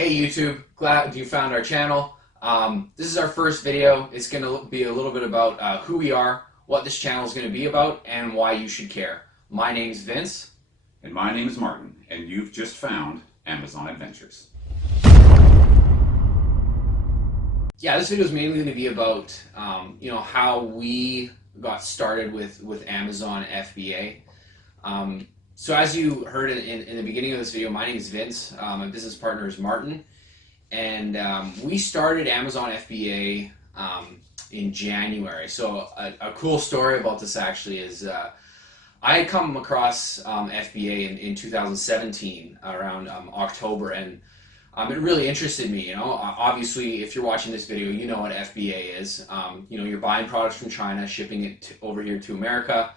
Hey YouTube, glad you found our channel. This is our first video. It's going to be a little bit about who we are, what this channel is going to be about, and why you should care. My name's Vince. And my name is Martin, and you've just found Amazon Adventures. Yeah, this video is mainly going to be about how we got started with Amazon FBA. So as you heard in the beginning of this video, my name is Vince. My business partner is Martin. And we started Amazon FBA in January. So a cool story about this actually is I had come across FBA in 2017 around October, and it really interested me. Obviously, if you're watching this video, you know what FBA is. You're buying products from China, shipping it over here to America,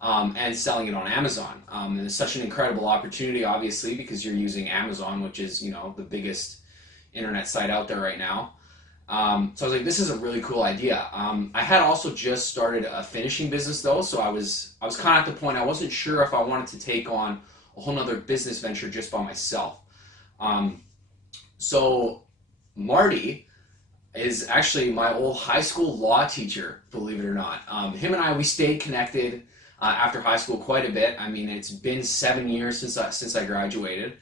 and selling it on Amazon. And it's such an incredible opportunity, obviously, because you're using Amazon, which is the biggest internet site out there right now. So I was like, this is a really cool idea. I had also just started a finishing business though, so I was kind of at the point I wasn't sure if I wanted to take on a whole nother business venture just by myself. So Marty is actually my old high school law teacher, believe it or not. Him and we stayed connected after high school quite a bit. I mean, it's been 7 years since I graduated.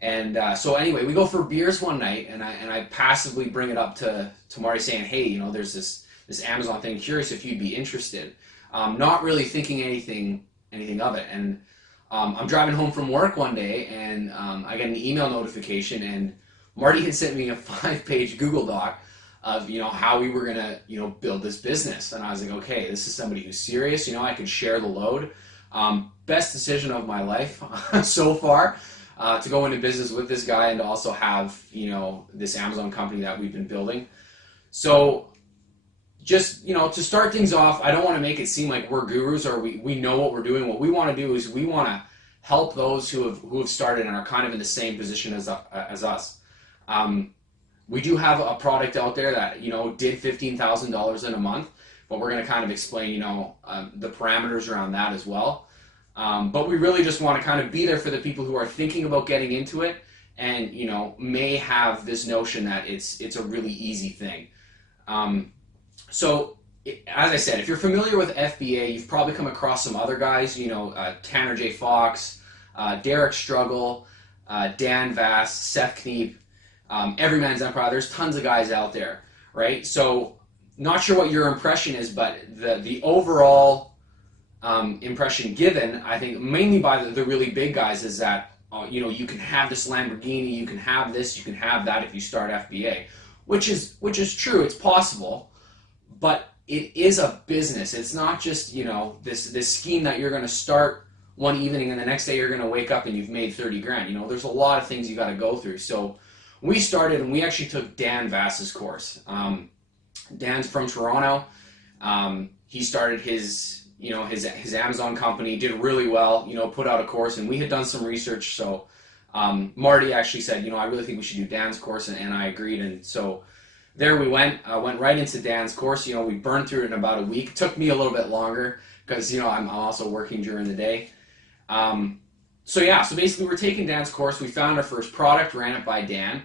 And so anyway, we go for beers one night, and I passively bring it up to Marty saying, hey, there's this Amazon thing, curious if you'd be interested. Not really thinking anything of it. And I'm driving home from work one day, and I get an email notification, and Marty had sent me a 5-page Google Doc of how we were gonna build this business. And I was like, okay, this is somebody who's serious. I could share the load. Best decision of my life so far. To go into business with this guy and to also have, this Amazon company that we've been building. So just, to start things off, I don't want to make it seem like we're gurus or we know what we're doing. What we want to do is we want to help those who have started and are kind of in the same position as us. We do have a product out there that, did $15,000 in a month, but we're going to kind of explain, the parameters around that as well. But we really just want to kind of be there for the people who are thinking about getting into it and, may have this notion that it's a really easy thing. As I said, if you're familiar with FBA, you've probably come across some other guys, Tanner J. Fox, Derek Struggle, Dan Vass, Seth Kniep, Everyman's Empire. There's tons of guys out there, right? So not sure what your impression is, but the overall impression given, I think, mainly by the really big guys, is that you can have this Lamborghini, you can have this, you can have that if you start FBA, which is true. It's possible, but it is a business. It's not just this scheme that you're going to start one evening and the next day you're going to wake up and you've made 30 grand. There's a lot of things you got to go through. So we started, and we actually took Dan Vass's course. Dan's from Toronto. He started his Amazon company, did really well, put out a course, and we had done some research. So Marty actually said, I really think we should do Dan's course, and I agreed. And so there we went. I went right into Dan's course. We burned through it in about a week. It took me a little bit longer because, I'm also working during the day. So basically we're taking Dan's course. We found our first product, ran it by Dan,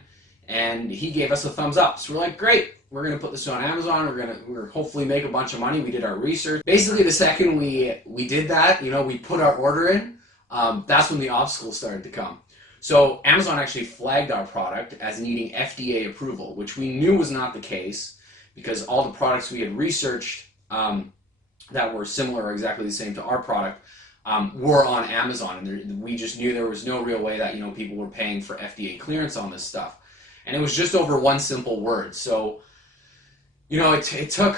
and he gave us a thumbs up. So we're like, great. We're going to put this on Amazon. We're hopefully make a bunch of money. We did our research. Basically, the second we did that, we put our order in, that's when the obstacles started to come. So Amazon actually flagged our product as needing FDA approval, which we knew was not the case because all the products we had researched that were similar or exactly the same to our product were on Amazon. And we just knew there was no real way that people were paying for FDA clearance on this stuff. And it was just over one simple word. So it took,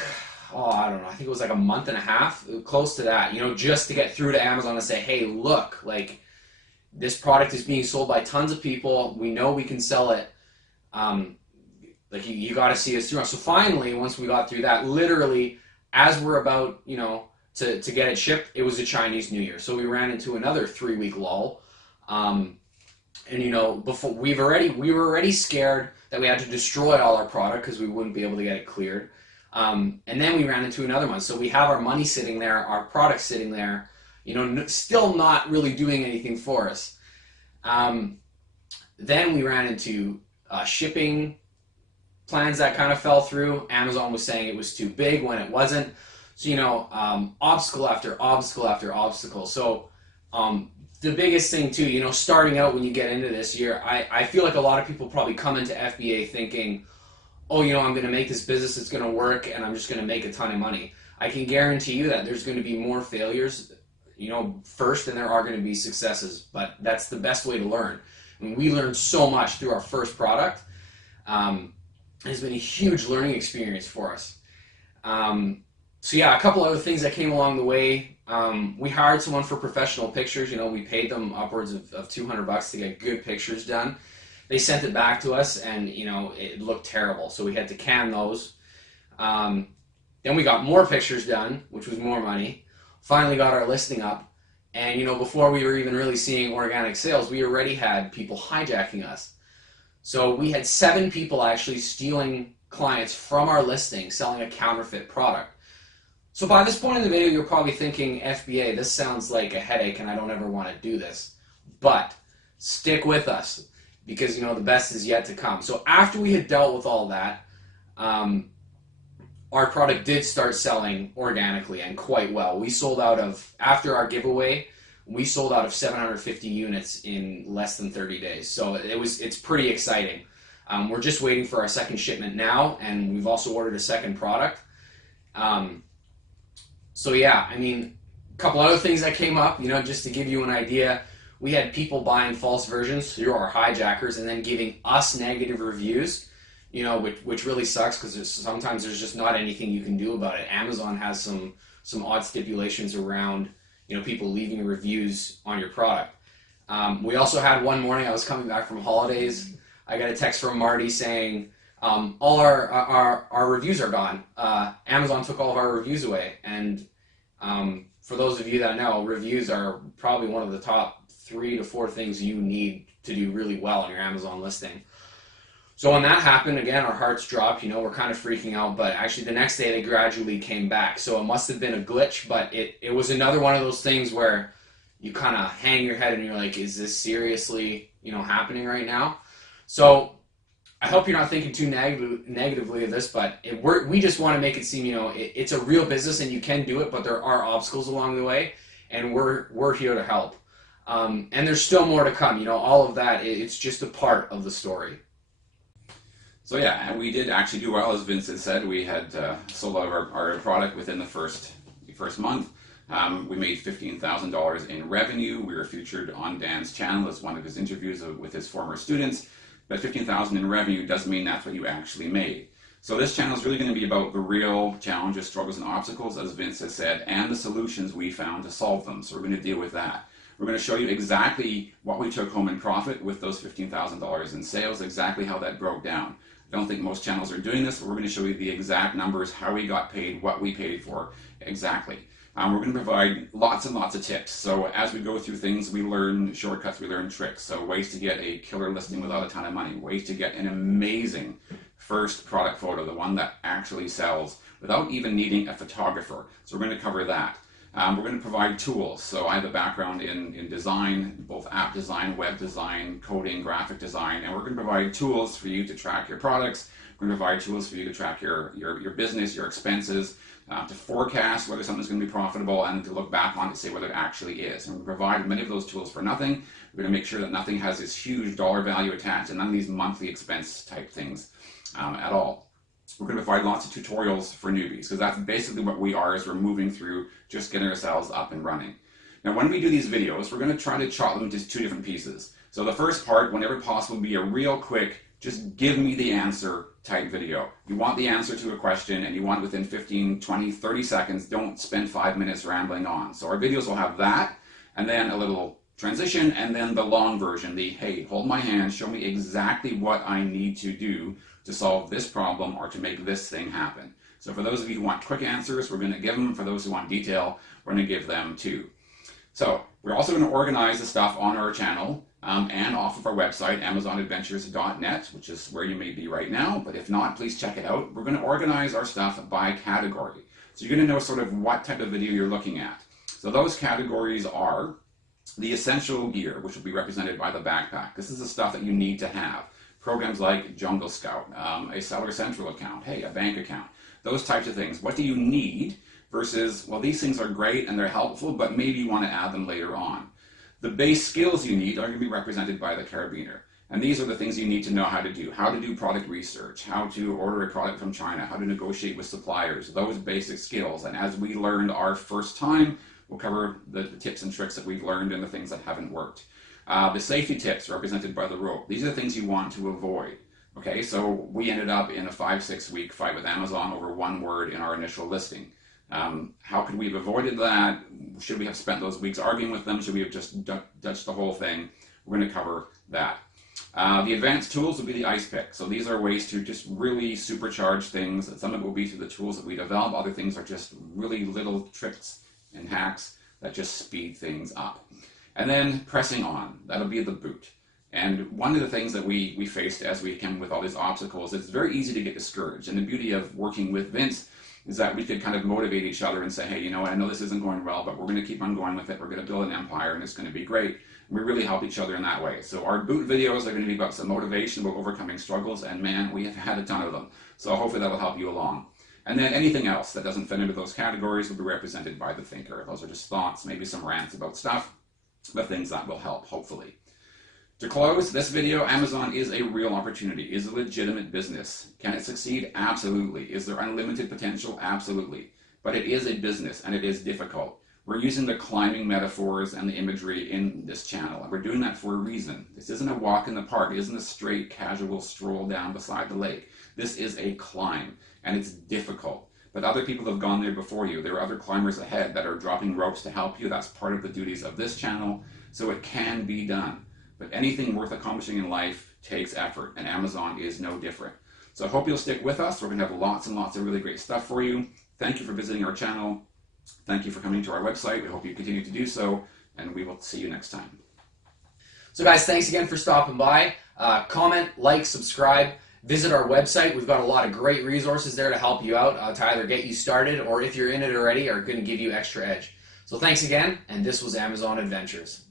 I don't know, I think it was like a month and a half, close to that, just to get through to Amazon and say, hey, look, like, this product is being sold by tons of people. We know we can sell it. You got to see us through. So finally, once we got through that, literally, as we're about, to get it shipped, it was the Chinese New Year. So we ran into another 3-week lull. Before we were already scared that we had to destroy all our product because we wouldn't be able to get it cleared. And then we ran into another one. So we have our money sitting there, our product sitting there, still not really doing anything for us. Then we ran into shipping plans that kind of fell through. Amazon was saying it was too big when it wasn't. So, obstacle after obstacle after obstacle. So, the biggest thing too, starting out when you get into this year, I feel like a lot of people probably come into FBA thinking, oh, I'm going to make this business, it's going to work, and I'm just going to make a ton of money. I can guarantee you that there's going to be more failures, first, than there are going to be successes. But that's the best way to learn. I mean, we learned so much through our first product. It's been a huge learning experience for us. So yeah, a couple other things that came along the way. We hired someone for professional pictures. We paid them upwards of $200 to get good pictures done. They sent it back to us, and it looked terrible. So we had to can those. Then we got more pictures done, which was more money. Finally got our listing up, and before we were even really seeing organic sales, we already had people hijacking us. So we had 7 people actually stealing clients from our listing, selling a counterfeit product. So by this point in the video, you're probably thinking, FBA, this sounds like a headache and I don't ever want to do this. But stick with us, because the best is yet to come. So after we had dealt with all that, our product did start selling organically and quite well. We sold out of, after our giveaway, we sold out of 750 units in less than 30 days. So it's pretty exciting. We're just waiting for our second shipment now, and we've also ordered a second product. So yeah, a couple other things that came up, just to give you an idea. We had people buying false versions through our hijackers and then giving us negative reviews, which really sucks, because sometimes there's just not anything you can do about it. Amazon has some odd stipulations around people leaving reviews on your product. We also had one morning, I was coming back from holidays, I got a text from Marty saying, all our reviews are gone. Amazon took all of our reviews away. And for those of you that know, reviews are probably one of the top 3 to 4 things you need to do really well on your Amazon listing. So when that happened, again, our hearts dropped, we're kind of freaking out, but actually the next day they gradually came back. So it must have been a glitch, but it was another one of those things where you kind of hang your head and you're like, is this seriously, happening right now? So I hope you're not thinking too negatively of this, but we just want to make it seem, it's a real business and you can do it, but there are obstacles along the way, and we're here to help. And there's still more to come, all of that, it's just a part of the story. So yeah, we did actually do well, as Vince had said. We had sold out of our product within the first month. We made $15,000 in revenue. We were featured on Dan's channel as one of his interviews with his former students. But $15,000 in revenue doesn't mean that's what you actually made. So this channel is really going to be about the real challenges, struggles, and obstacles, as Vince has said, and the solutions we found to solve them. So we're going to deal with that. We're going to show you exactly what we took home in profit with those $15,000 in sales, exactly how that broke down. I don't think most channels are doing this, but we're going to show you the exact numbers, how we got paid, what we paid for, exactly. We're going to provide lots and lots of tips. So as we go through things, we learn shortcuts, we learn tricks. So ways to get a killer listing without a ton of money, ways to get an amazing first product photo, the one that actually sells, without even needing a photographer. So we're going to cover that. We're going to provide tools. So I have a background in design, both app design, web design, coding, graphic design, and we're going to provide tools for you to track your products. We're going to provide tools for you to track your business, your expenses, to forecast whether something's going to be profitable, and to look back on it to say whether it actually is. And we provide many of those tools for nothing. We're going to make sure that nothing has this huge dollar value attached, and none of these monthly expense type things at all. We're going to provide lots of tutorials for newbies, because that's basically what we are, as we're moving through just getting ourselves up and running. Now, when we do these videos, we're going to try to chop them into 2 different pieces. So the first part, whenever possible, will be a real quick, just give me the answer type video. You want the answer to a question, and you want it within 15, 20, 30 seconds. Don't spend 5 minutes rambling on. So our videos will have that, and then a little transition, and then the long version, the, hey, hold my hand, show me exactly what I need to do to solve this problem or to make this thing happen. So for those of you who want quick answers, we're going to give them. For those who want detail, we're going to give them too. So we're also going to organize the stuff on our channel and off of our website, amazonadventures.net, which is where you may be right now. But if not, please check it out. We're going to organize our stuff by category. So you're going to know sort of what type of video you're looking at. So those categories are the essential gear, which will be represented by the backpack. This is the stuff that you need to have. Programs like Jungle Scout, a Seller Central account, hey, a bank account, those types of things. What do you need versus, well, these things are great and they're helpful, but maybe you want to add them later on. The base skills you need are going to be represented by the carabiner. And these are the things you need to know how to do. How to do product research, how to order a product from China, how to negotiate with suppliers, those basic skills. And as we learned our first time, we'll cover the tips and tricks that we've learned and the things that haven't worked. The safety tips represented by the rope. These are the things you want to avoid. Okay, so we ended up in a 5-6 week fight with Amazon over one word in our initial listing. How could we have avoided that? Should we have spent those weeks arguing with them? Should we have just dutched the whole thing? We're going to cover that. The advanced tools will be the ice pick. So these are ways to just really supercharge things. Some of it will be through the tools that we develop. Other things are just really little tricks and hacks that just speed things up. And then pressing on. That'll be the boot. And one of the things that we faced as we came with all these obstacles, it's very easy to get discouraged. And the beauty of working with Vince is that we could kind of motivate each other and say, hey, you know what, I know this isn't going well, but we're going to keep on going with it. We're going to build an empire and it's going to be great. We really help each other in that way. So our boot videos are going to be about some motivation, about overcoming struggles, and man, we have had a ton of them. So hopefully that will help you along. And then anything else that doesn't fit into those categories will be represented by the thinker. Those are just thoughts, maybe some rants about stuff, but things that will help, hopefully. To close this video, Amazon is a real opportunity, is a legitimate business. Can it succeed? Absolutely. Is there unlimited potential? Absolutely. But it is a business and it is difficult. We're using the climbing metaphors and the imagery in this channel, and we're doing that for a reason. This isn't a walk in the park. It isn't a straight, casual stroll down beside the lake. This is a climb, and it's difficult. But other people have gone there before you. There are other climbers ahead that are dropping ropes to help you. That's part of the duties of this channel, so it can be done. But anything worth accomplishing in life takes effort, and Amazon is no different. So I hope you'll stick with us. We're going to have lots and lots of really great stuff for you. Thank you for visiting our channel. Thank you for coming to our website. We hope you continue to do so, and we will see you next time. So guys, thanks again for stopping by. Comment, like, subscribe. Visit our website. We've got a lot of great resources there to help you out, to either get you started or if you're in it already, are going to give you extra edge. So thanks again, and this was Amazon Adventures.